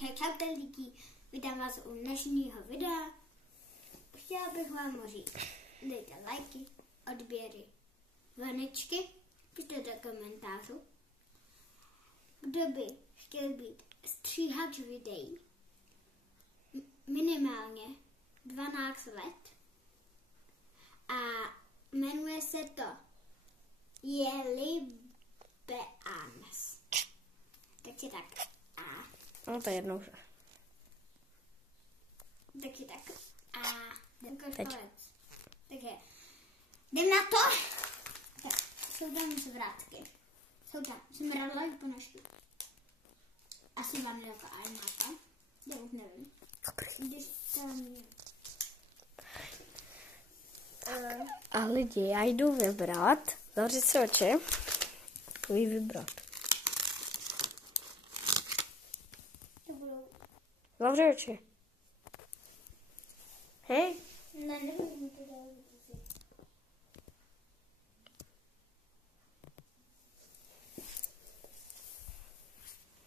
Takže čaute lidi, vítám vás u dnešního videa. Chtěla bych vám říct, dejte lajky, odběry, zvonečky, pište do komentářů. Kdo by chtěl být stříhač videí minimálně 12 let a jmenuje se to Jelibeans. Takže tak. No to je jednou. Takže tak. A jdem konec. Takže jdem na to. Tak, jsou tam zvrátky. Jsou tam smradla ponožky. Asi vanilka a máta. Já už nevím. Když tam... A lidi, já jdu vybrat. Zavři si oči. Půjdu vybrat. Zavři oči. Hej. Ne, nevím, to dál.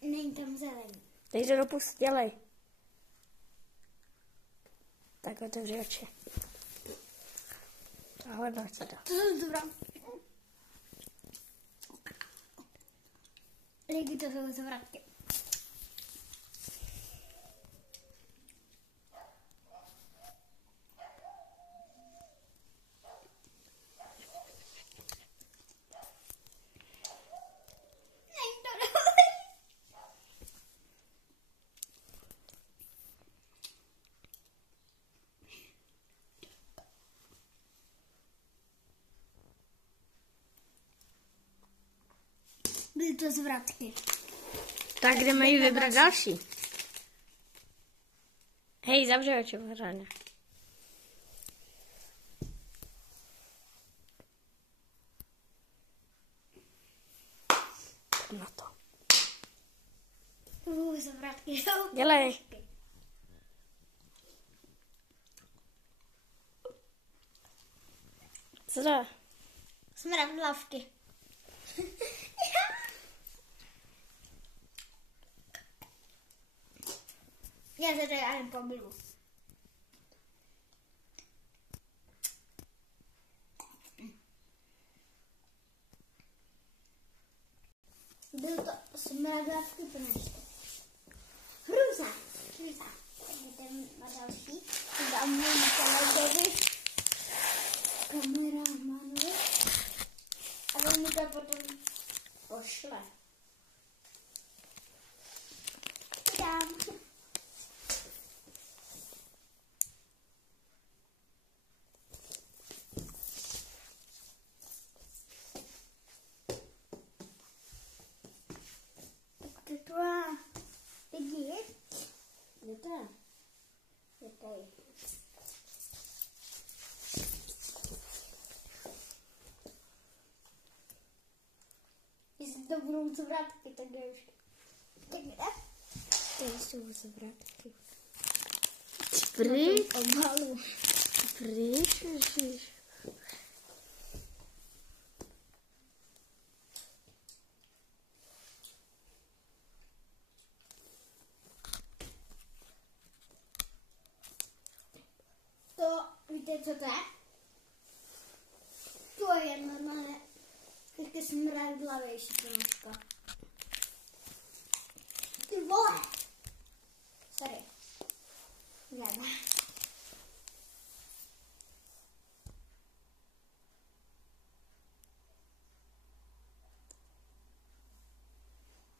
Není tam zelený. Dej to do pusy, dělej. Tak otevři oči. A hodnoť se dá. To jsou dobrá. Lidi, to jsou zvratky. Byly to zvratky. Tak jdeme jí vybrat další. Hej, zavři oči pořádně. Na to. Zvratky. Dělej. Co to? Smradlavky. Já se tady ani pomilu. Byl to smradlavky ponožky. Hruza. Jdeme na další. Dám mu kolegovi, kameramanovi. A on mi to potom pošle. Dám. Vidíš? Je to? Je tady. Jestli to budou zvratky, tak je už. Tak je? To jsou zvratky. Pryč. Obalu. Pryč. To, víte, co to je? To je normálně ještě smradlavější ponožka. Ty vole! Sorry. Jdeme.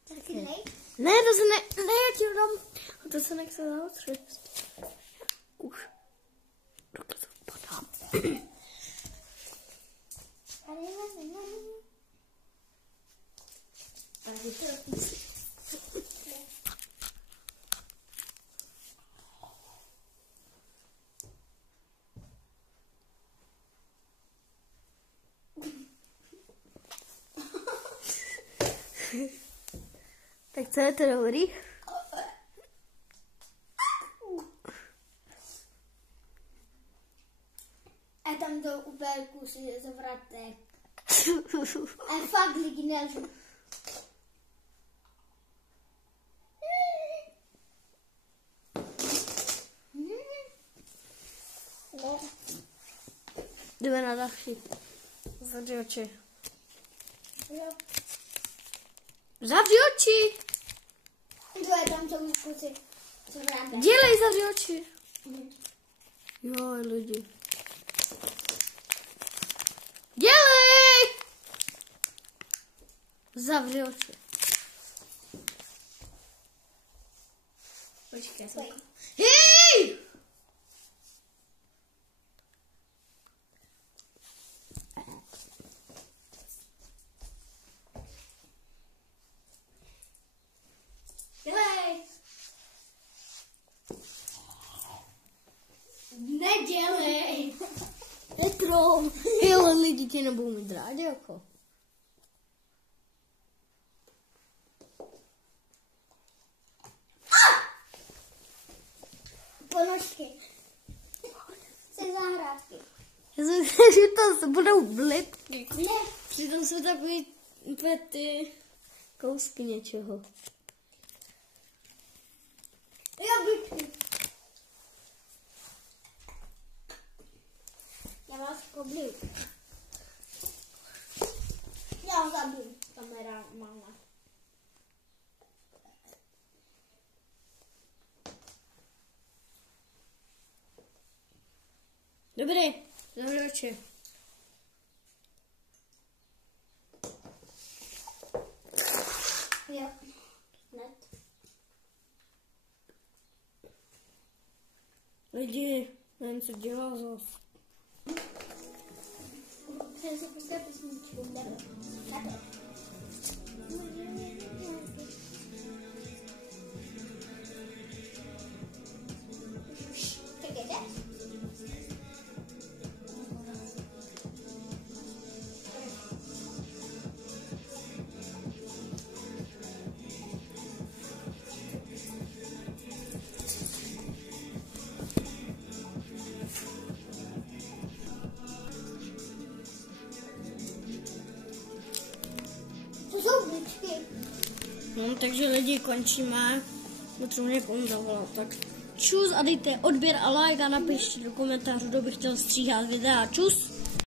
Taky nej? Ne, to se ne, já ti dám. To se nechce zaotřít. Už. Dokud to padám. Tak co je to dobrý? A tam to úplně kusy zvratek. A fakt lidi nelžu. Jdeme na další. Zavři oči. Jo. Zavři oči. Dvoje tam jsou kluci. Co hráte? Dělej, zavři oči. Jo, lidi. Dělej! Zavři oči. Počkej, já hej! Dělej! Nedělej! Petro, hele, lidi tě nebudou mít rádi, jako. Ponožky. Jsi zahrádky. Já jsem řekl, že to budou blbky. Ne. Přitom jsou takový úplně ty kousky něčeho. Jablíčky. Já vás pobliju. Já ho zabiju. Kamera malá. Dobrý, zavři oči. Jo. Hned. Lidi, nevím, co dělá zas. Jsem si pustil písničku. Takhle. Čekejte. To jsou bličky. No, takže lidi, končíme. Potřebuji někomu zavolat, tak čus a dejte odběr a like a napište do komentářů, kdo by chtěl stříhat videa. Čus!